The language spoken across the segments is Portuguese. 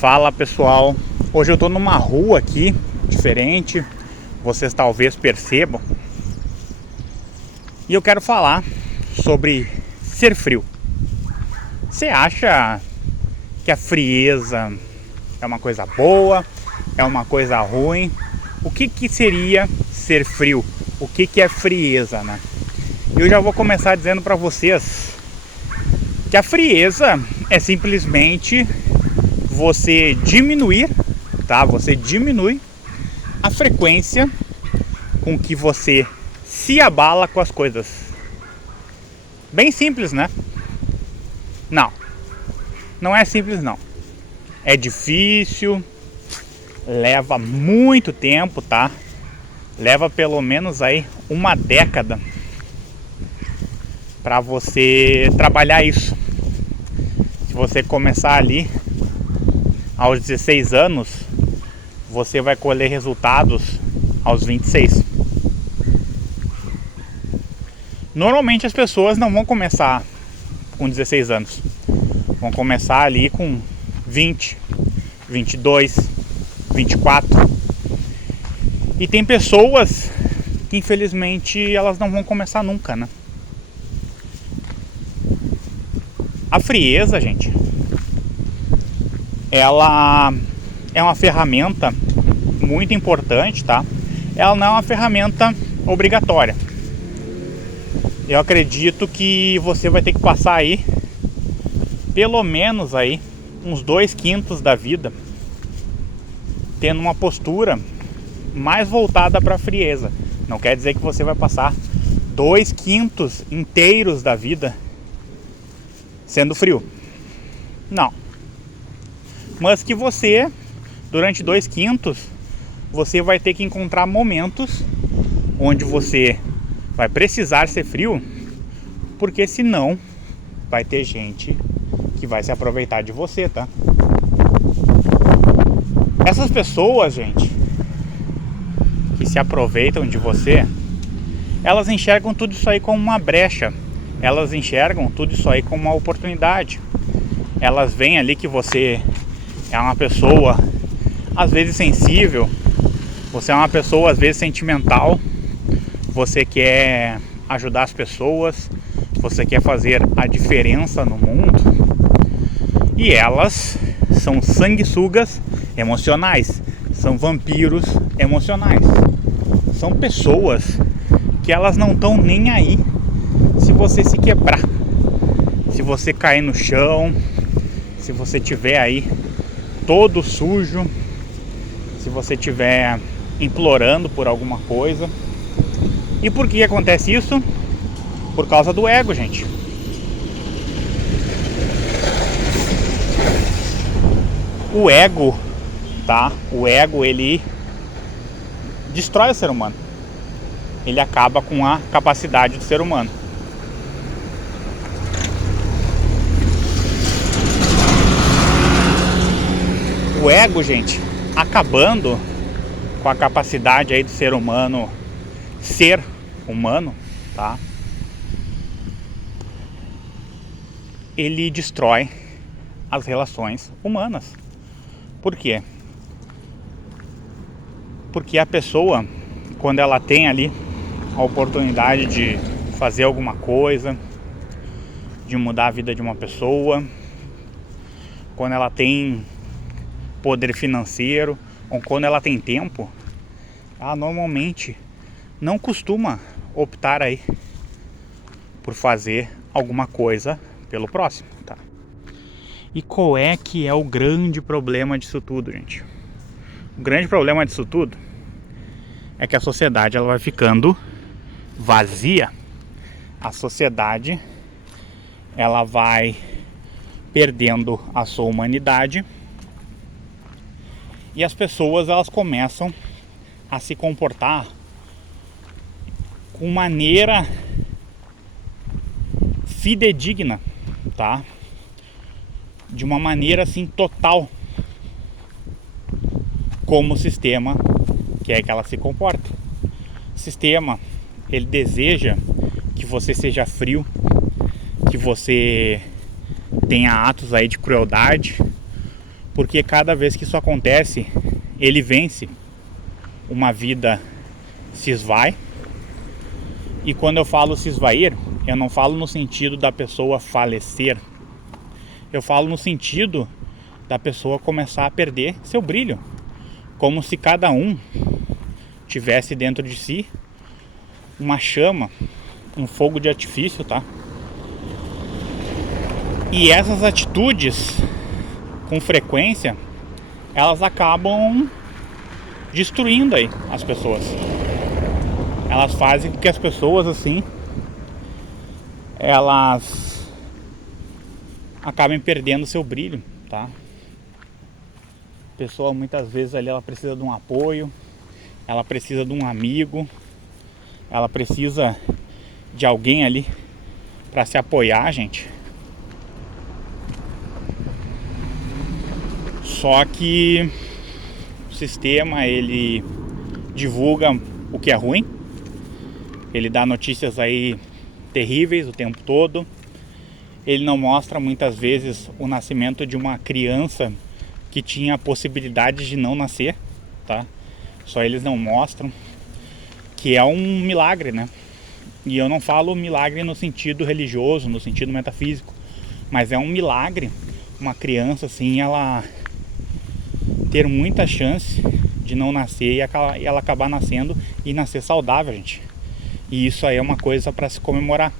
Fala pessoal, hoje eu tô numa rua aqui diferente, vocês talvez percebam, e eu quero falar sobre ser frio. Você acha que a frieza é uma coisa boa, é uma coisa ruim? O que seria ser frio? O que é frieza, né? Eu já vou começar dizendo para vocês que a frieza é simplesmente você diminuir, tá? Você diminui a frequência com que você se abala com as coisas. Bem simples, né? Não é simples não. É difícil, leva muito tempo, tá? Leva pelo menos aí uma década para você trabalhar isso. Se você começar ali aos 16 anos, você vai colher resultados aos 26. Normalmente as pessoas não vão começar com 16 anos. Vão começar ali com 20, 22, 24. E tem pessoas que infelizmente elas não vão começar nunca, né? A frieza, gente, ela é uma ferramenta muito importante, tá? Ela não é uma ferramenta obrigatória. Eu acredito que você vai ter que passar aí pelo menos aí uns 2/5 da vida tendo uma postura mais voltada para a frieza. Não quer dizer que você vai passar 2/5 inteiros da vida sendo frio. Não. Mas que você, durante 2/5, você vai ter que encontrar momentos onde você vai precisar ser frio, porque senão vai ter gente que vai se aproveitar de você, tá? Essas pessoas, gente, que se aproveitam de você, elas enxergam tudo isso aí como uma brecha. Elas enxergam tudo isso aí como uma oportunidade. Elas veem ali que você é uma pessoa às vezes sensível, você é uma pessoa às vezes sentimental, você quer ajudar as pessoas, você quer fazer a diferença no mundo, e elas são sanguessugas emocionais, são vampiros emocionais, são pessoas que elas não estão nem aí se você se quebrar, se você cair no chão, se você tiver aí todo sujo, se você tiver implorando por alguma coisa. E por que acontece isso? Por causa do ego, gente. O ego, tá? O ego, ele destrói o ser humano. Ele acaba com a capacidade do ser humano. O ego, gente, acabando com a capacidade aí do ser humano ser humano, tá? Ele destrói as relações humanas. Por quê? Porque a pessoa, quando ela tem ali a oportunidade de fazer alguma coisa, de mudar a vida de uma pessoa, quando ela tem poder financeiro, ou quando ela tem tempo, ela normalmente não costuma optar aí por fazer alguma coisa pelo próximo, tá? E qual é que é o grande problema disso tudo, gente? O grande problema disso tudo é que a sociedade ela vai ficando vazia. A sociedade ela vai perdendo a sua humanidade e as pessoas elas começam a se comportar com maneira fidedigna, tá? De uma maneira assim total, como o sistema quer que ela se comporte. O sistema, ele deseja que você seja frio, que você tenha atos aí de crueldade, porque cada vez que isso acontece, ele vence, uma vida se esvai. E quando eu falo se esvair, eu não falo no sentido da pessoa falecer, eu falo no sentido da pessoa começar a perder seu brilho, como se cada um tivesse dentro de si uma chama, um fogo de artifício, tá? E essas atitudes, com frequência, elas acabam destruindo aí as pessoas. Elas fazem com que as pessoas, assim, elas acabem perdendo seu brilho, tá? A pessoa muitas vezes ali, ela precisa de um apoio, ela precisa de um amigo, ela precisa de alguém ali para se apoiar, gente. Só que o sistema, ele divulga o que é ruim, ele dá notícias aí terríveis o tempo todo. Ele não mostra muitas vezes o nascimento de uma criança que tinha a possibilidade de não nascer, tá? Só eles não mostram, que é um milagre, né? E eu não falo milagre no sentido religioso, no sentido metafísico, mas é um milagre uma criança assim, ela ter muita chance de não nascer e ela acabar nascendo e nascer saudável, gente. E isso aí é uma coisa para se comemorar.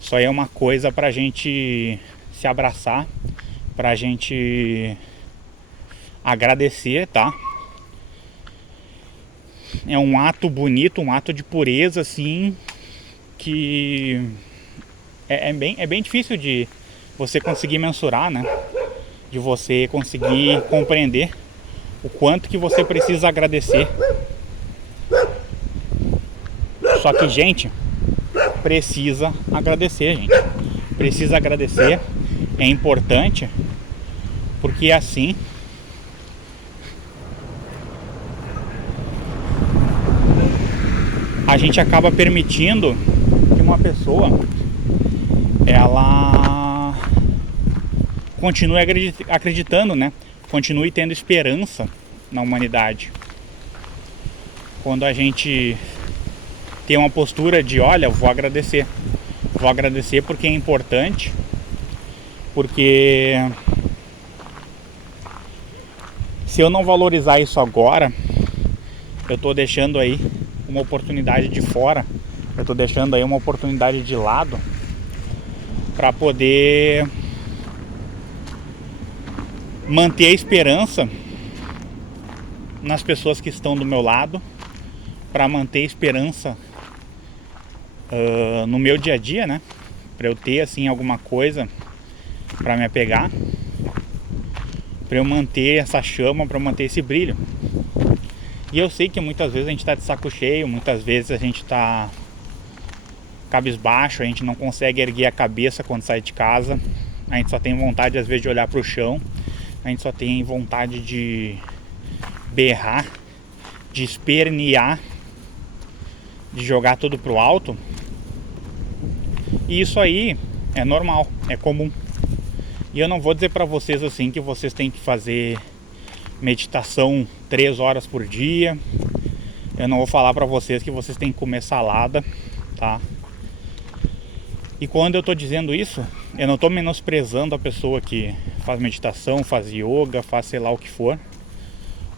Isso aí é uma coisa pra gente se abraçar, pra gente agradecer, tá? É um ato bonito, um ato de pureza, assim, que é bem difícil de você conseguir mensurar, né? De você conseguir compreender o quanto que você precisa agradecer. Só que, gente, precisa agradecer, gente. Precisa agradecer. É importante, porque assim a gente acaba permitindo que uma pessoa ela continue acreditando, né? Continue tendo esperança na humanidade. Quando a gente tem uma postura de, olha, eu vou agradecer porque é importante, porque se eu não valorizar isso agora, eu tô deixando aí uma oportunidade de fora, eu tô deixando aí uma oportunidade de lado para poder manter a esperança nas pessoas que estão do meu lado, para manter a esperança no meu dia a dia, né? Para eu ter assim alguma coisa para me apegar, para eu manter essa chama, para manter esse brilho. E eu sei que muitas vezes a gente tá de saco cheio, muitas vezes a gente tá cabisbaixo, a gente não consegue erguer a cabeça quando sai de casa, a gente só tem vontade às vezes de olhar pro chão, a gente só tem vontade de berrar, de espernear, de jogar tudo pro alto. E isso aí é normal, é comum. E eu não vou dizer pra vocês assim que vocês têm que fazer meditação 3 horas por dia. Eu não vou falar pra vocês que vocês têm que comer salada, tá? E quando eu tô dizendo isso, eu não tô menosprezando a pessoa que faz meditação, faz yoga, faz sei lá o que for,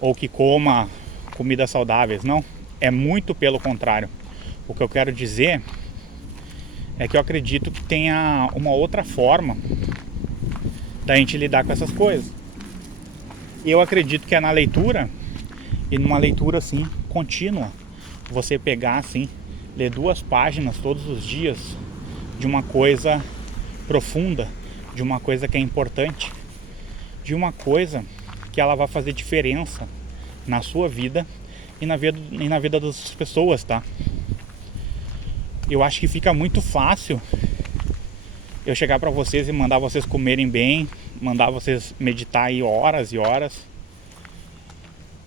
ou que coma comidas saudáveis. Não, é muito pelo contrário. O que eu quero dizer é que eu acredito que tenha uma outra forma da gente lidar com essas coisas. E eu acredito que é na leitura, e numa leitura assim contínua, você pegar assim, ler 2 páginas todos os dias de uma coisa profunda, de uma coisa que é importante, de uma coisa que ela vai fazer diferença na sua vida e na vida das pessoas, tá? Eu acho que fica muito fácil eu chegar pra vocês e mandar vocês comerem bem, mandar vocês meditar aí horas e horas,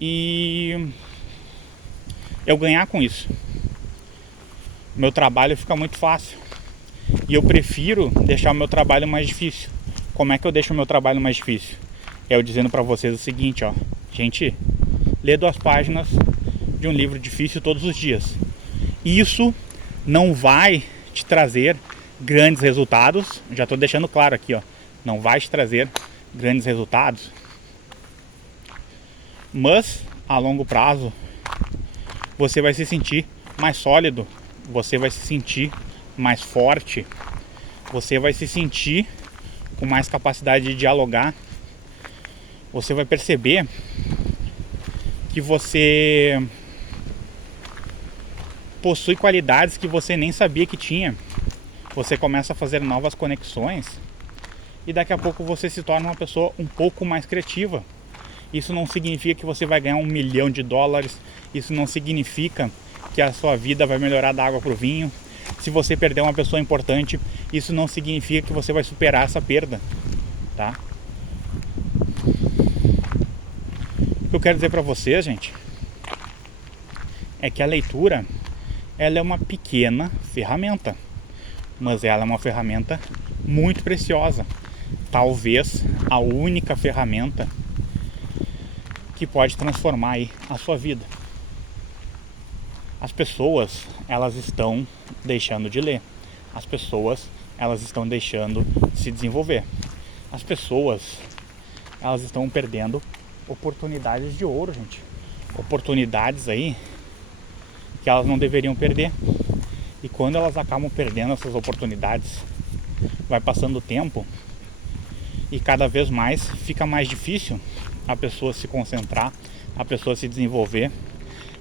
e eu ganhar com isso. Meu trabalho fica muito fácil. E eu prefiro deixar o meu trabalho mais difícil. Como é que eu deixo o meu trabalho mais difícil? é eu dizendo para vocês o seguinte, ó. Gente, lê 2 páginas de um livro difícil todos os dias. Isso não vai te trazer grandes resultados. Já estou deixando claro aqui, ó. Não vai te trazer grandes resultados. Mas a longo prazo você vai se sentir mais sólido, você vai se sentir mais forte, você vai se sentir com mais capacidade de dialogar. Você vai perceber que você possui qualidades que você nem sabia que tinha. Você começa a fazer novas conexões e daqui a pouco você se torna uma pessoa um pouco mais criativa. Isso não significa que você vai ganhar $1 milhão. Isso não significa que a sua vida vai melhorar da água para o vinho. Se você perder uma pessoa importante, isso não significa que você vai superar essa perda, tá? O que eu quero dizer para vocês, gente, é que a leitura, ela é uma pequena ferramenta, mas ela é uma ferramenta muito preciosa. Talvez a única ferramenta que pode transformar aí a sua vida. As pessoas, elas estão deixando de ler. As pessoas, elas estão deixando de se desenvolver. As pessoas, elas estão perdendo oportunidades de ouro, gente. Oportunidades aí que elas não deveriam perder. E quando elas acabam perdendo essas oportunidades, vai passando o tempo e cada vez mais fica mais difícil a pessoa se concentrar, a pessoa se desenvolver,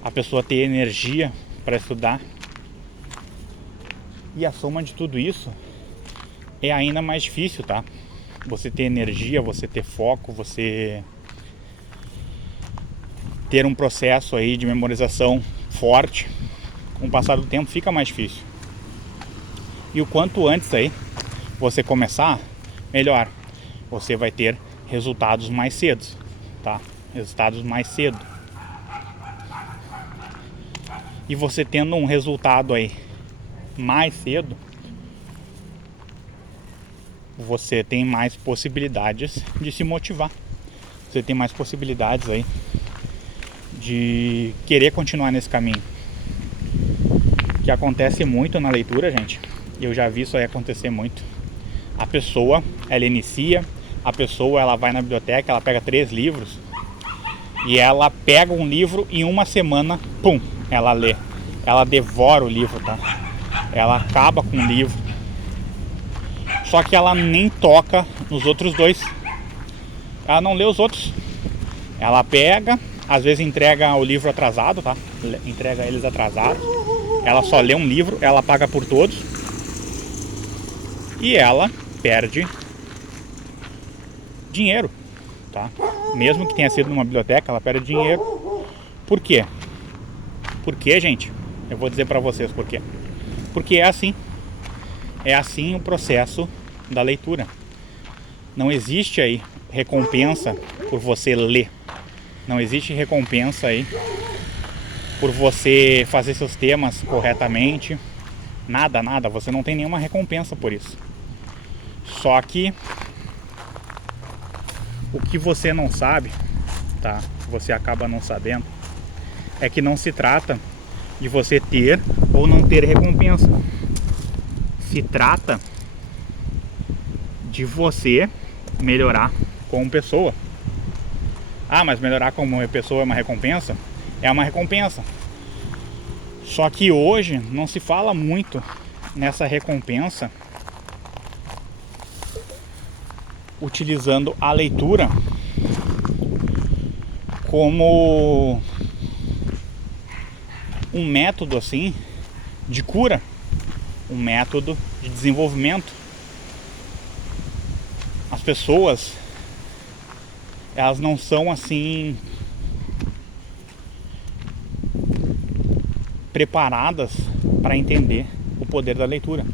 a pessoa ter energia para estudar. E a soma de tudo isso é ainda mais difícil, tá? Você ter energia, você ter foco, você ter um processo aí de memorização forte. Com o passar do tempo fica mais difícil. E o quanto antes aí você começar, melhor. Você vai ter resultados mais cedo, tá? Resultados mais cedo. E você tendo um resultado aí mais cedo, você tem mais possibilidades de se motivar. Você tem mais possibilidades aí de querer continuar nesse caminho. Que acontece muito na leitura, gente. Eu já vi isso aí acontecer muito. A pessoa, ela inicia, a pessoa, ela vai na biblioteca, ela pega 3 livros e ela pega um livro e em uma semana, pum, ela lê. Ela devora o livro, tá? Ela acaba com o livro. Só que ela nem toca nos outros 2. Ela não lê os outros. Ela pega, às vezes entrega o livro atrasado, tá? Entrega eles atrasados. Ela só lê um livro, ela paga por todos. E ela perde dinheiro, tá? Mesmo que tenha sido numa biblioteca, ela perde dinheiro. Por quê? Por quê, gente? Eu vou dizer pra vocês por quê. Porque é assim. É assim o processo da leitura. Não existe aí recompensa por você ler. Não existe recompensa aí por você fazer seus temas corretamente. Nada, nada. Você não tem nenhuma recompensa por isso. Só que o que você não sabe, tá? Você acaba não sabendo, é que não se trata de você ter ou não ter recompensa. Se trata de você melhorar como pessoa. Ah, mas melhorar como pessoa é uma recompensa? É uma recompensa. Só que hoje não se fala muito nessa recompensa utilizando a leitura como um método assim de cura, um método de desenvolvimento. As pessoas, elas não são assim preparadas para entender o poder da leitura.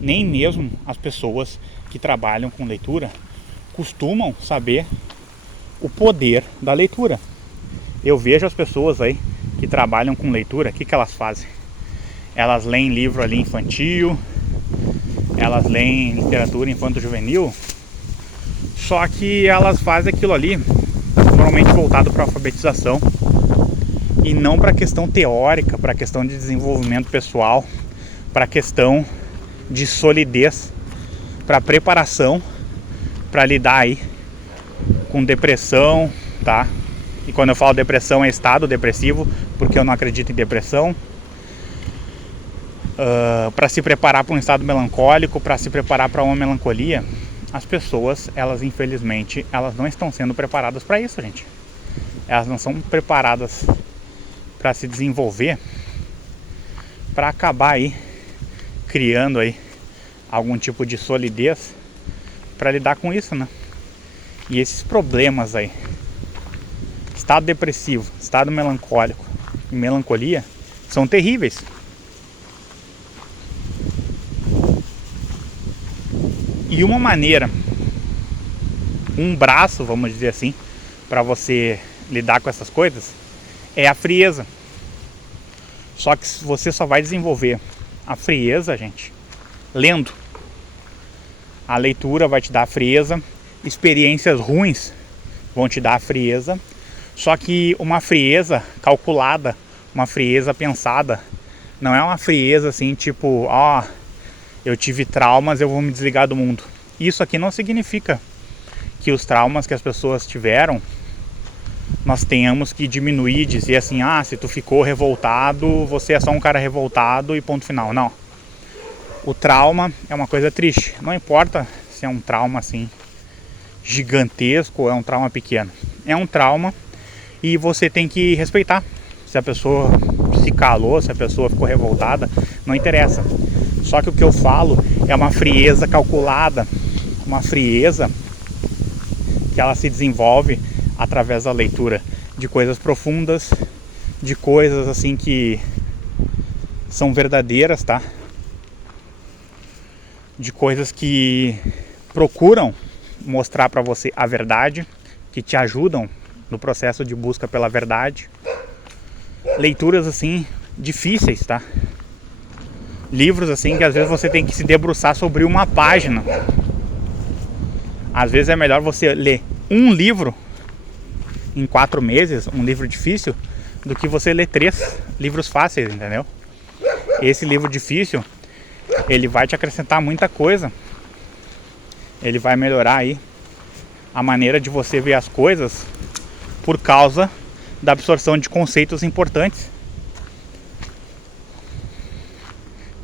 Nem mesmo as pessoas que trabalham com leitura costumam saber o poder da leitura. Eu vejo as pessoas aí que trabalham com leitura, o que elas fazem? Elas leem livro ali infantil, elas leem literatura infanto-juvenil Só que elas fazem aquilo ali normalmente voltado para alfabetização e não para a questão teórica, para a questão de desenvolvimento pessoal, para a questão de solidez, para preparação para lidar aí com depressão, tá? E quando eu falo depressão é estado depressivo, porque eu não acredito em depressão. Para se preparar para um estado melancólico, para se preparar para uma melancolia, as pessoas, elas infelizmente, elas não estão sendo preparadas para isso, gente. Elas não são preparadas para se desenvolver, para acabar aí criando aí algum tipo de solidez para lidar com isso, né? E esses problemas aí, estado depressivo, estado melancólico e melancolia, são terríveis. E uma maneira, um braço, vamos dizer assim, para você lidar com essas coisas é a frieza. Só que você só vai desenvolver a frieza, gente, lendo. A leitura vai te dar a frieza, experiências ruins vão te dar a frieza. Só que uma frieza calculada, uma frieza pensada, não é uma frieza assim, tipo, eu tive traumas, eu vou me desligar do mundo. Isso aqui não significa que os traumas que as pessoas tiveram, nós tenhamos que diminuir, dizer assim, se tu ficou revoltado, você é só um cara revoltado e ponto final. Não. O trauma é uma coisa triste. Não importa se é um trauma assim gigantesco ou é um trauma pequeno. É um trauma e você tem que respeitar. Se a pessoa se calou, se a pessoa ficou revoltada, não interessa. Só que o que eu falo é uma frieza calculada, uma frieza que ela se desenvolve através da leitura de coisas profundas, de coisas assim que são verdadeiras, tá? De coisas que procuram mostrar para você a verdade, que te ajudam no processo de busca pela verdade. Leituras assim difíceis, tá? Livros assim que às vezes você tem que se debruçar sobre uma página. Às vezes é melhor você ler um livro em 4 meses, um livro difícil, do que você ler 3 livros fáceis, entendeu? Esse livro difícil, ele vai te acrescentar muita coisa. Ele vai melhorar aí a maneira de você ver as coisas por causa da absorção de conceitos importantes.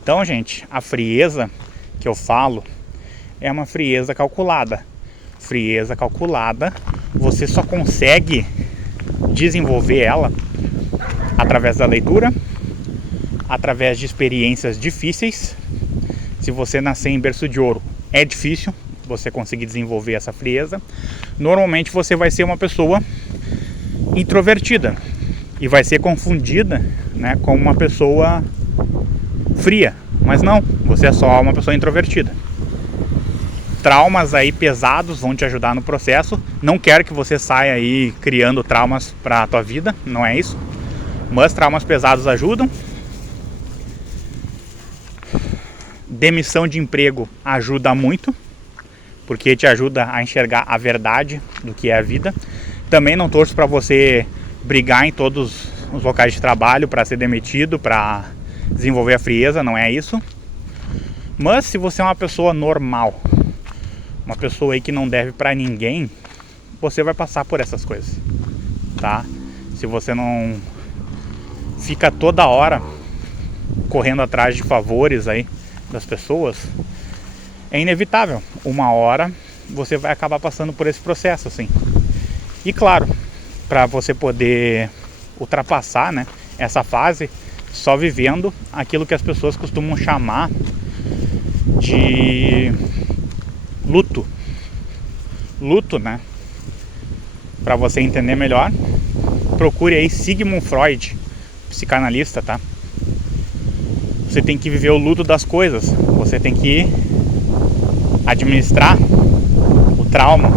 Então, gente, a frieza que eu falo é uma frieza calculada. Frieza calculada, você só consegue desenvolver ela através da leitura, através de experiências difíceis. Se você nascer em berço de ouro, é difícil você conseguir desenvolver essa frieza. Normalmente você vai ser uma pessoa introvertida e vai ser confundida, né, com uma pessoa fria, mas não, você é só uma pessoa introvertida. Traumas aí pesados vão te ajudar no processo. Não quero que você saia aí criando traumas para a tua vida, não é isso, mas traumas pesados ajudam. Demissão de emprego ajuda muito, porque te ajuda a enxergar a verdade do que é a vida. Também não torço para você brigar em todos os locais de trabalho para ser demitido, para desenvolver a frieza, não é isso. Mas se você é uma pessoa normal, uma pessoa aí que não deve para ninguém, você vai passar por essas coisas, tá? Se você não fica toda hora correndo atrás de favores aí das pessoas, é inevitável. Uma hora você vai acabar passando por esse processo, assim. E claro, para você poder ultrapassar, né, essa fase, só vivendo aquilo que as pessoas costumam chamar de luto. Luto, né? Para você entender melhor, procure aí Sigmund Freud, psicanalista, tá? Você tem que viver o luto das coisas. Você tem que administrar o trauma.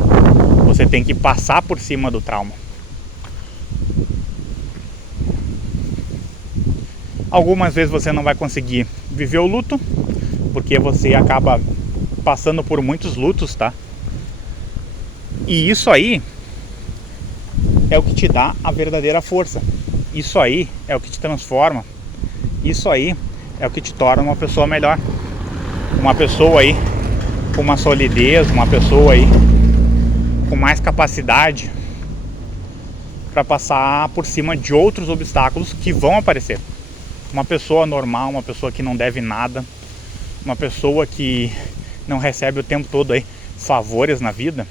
Você tem que passar por cima do trauma. Algumas vezes você não vai conseguir viver o luto, porque você acaba passando por muitos lutos, tá? E isso aí é o que te dá a verdadeira força. Isso aí é o que te transforma. Isso aí é o que te torna uma pessoa melhor. Uma pessoa aí com uma solidez, uma pessoa aí com mais capacidade para passar por cima de outros obstáculos que vão aparecer. Uma pessoa normal, uma pessoa que não deve nada, uma pessoa que não recebe o tempo todo aí favores na vida,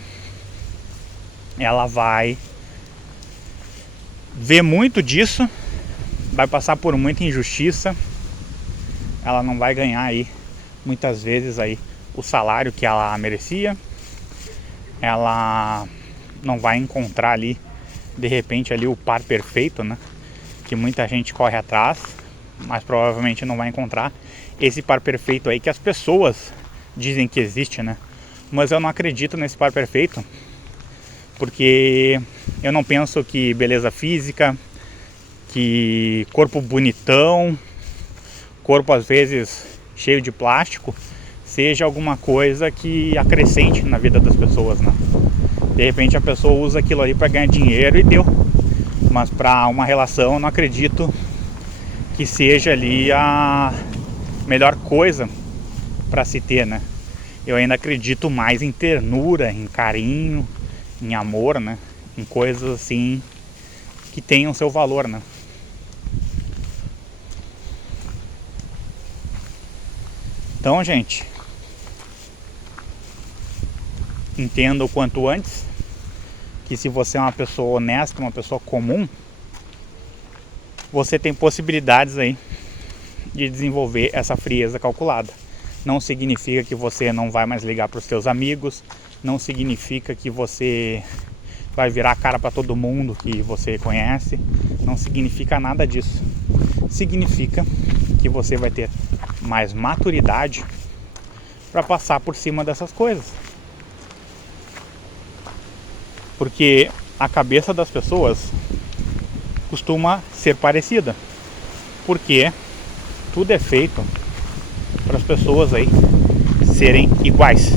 ela vai ver muito disso, vai passar por muita injustiça, ela não vai ganhar aí muitas vezes aí o salário que ela merecia, ela não vai encontrar ali de repente ali o par perfeito, né, que muita gente corre atrás, mas provavelmente não vai encontrar esse par perfeito aí que as pessoas dizem que existe, né? Mas eu não acredito nesse par perfeito, porque eu não penso que beleza física, que corpo bonitão, corpo às vezes cheio de plástico, seja alguma coisa que acrescente na vida das pessoas, né? De repente a pessoa usa aquilo ali para ganhar dinheiro e deu, mas para uma relação eu não acredito que seja ali a melhor coisa para se ter, né? Eu ainda acredito mais em ternura, em carinho, em amor, né? Em coisas assim que tenham seu valor, né? Então, gente, entenda o quanto antes que se você é uma pessoa honesta, uma pessoa comum, você tem possibilidades aí de desenvolver essa frieza calculada. Não significa que você não vai mais ligar para os seus amigos, não significa que você vai virar a cara para todo mundo que você conhece, não significa nada disso. Significa que você vai ter mais maturidade para passar por cima dessas coisas. Porque a cabeça das pessoas costuma ser parecida, porque tudo é feito para as pessoas aí serem iguais,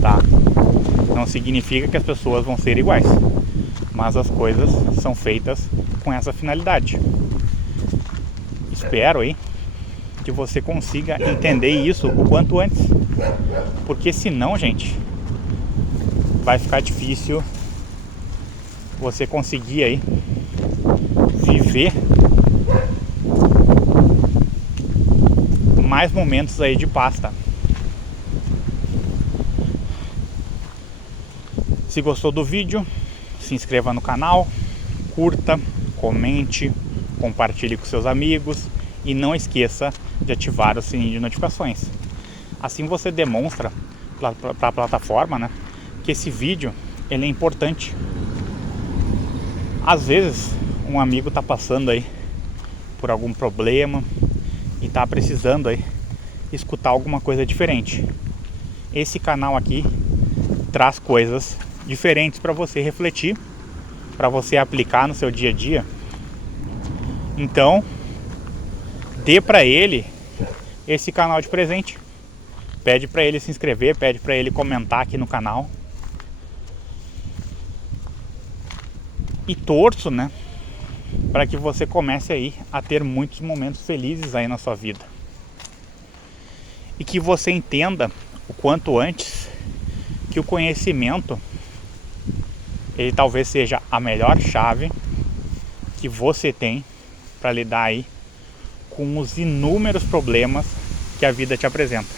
tá? Não significa que as pessoas vão ser iguais, mas as coisas são feitas com essa finalidade. Espero aí que você consiga entender isso o quanto antes, porque senão, gente, vai ficar difícil você conseguir aí viver mais momentos aí de paz, tá? Se gostou do vídeo, se inscreva no canal, curta, comente, compartilhe com seus amigos e não esqueça de ativar o sininho de notificações. Assim você demonstra para a plataforma, né, que esse vídeo ele é importante. Às vezes um amigo está passando aí por algum problema e está precisando aí escutar alguma coisa diferente. Esse canal aqui traz coisas diferentes para você refletir, para você aplicar no seu dia a dia. Então, dê para ele esse canal de presente. Pede para ele se inscrever, pede para ele comentar aqui no canal. E torço, né, para que você comece aí a ter muitos momentos felizes aí na sua vida. E que você entenda o quanto antes que o conhecimento ele talvez seja a melhor chave que você tem para lidar aí com os inúmeros problemas que a vida te apresenta.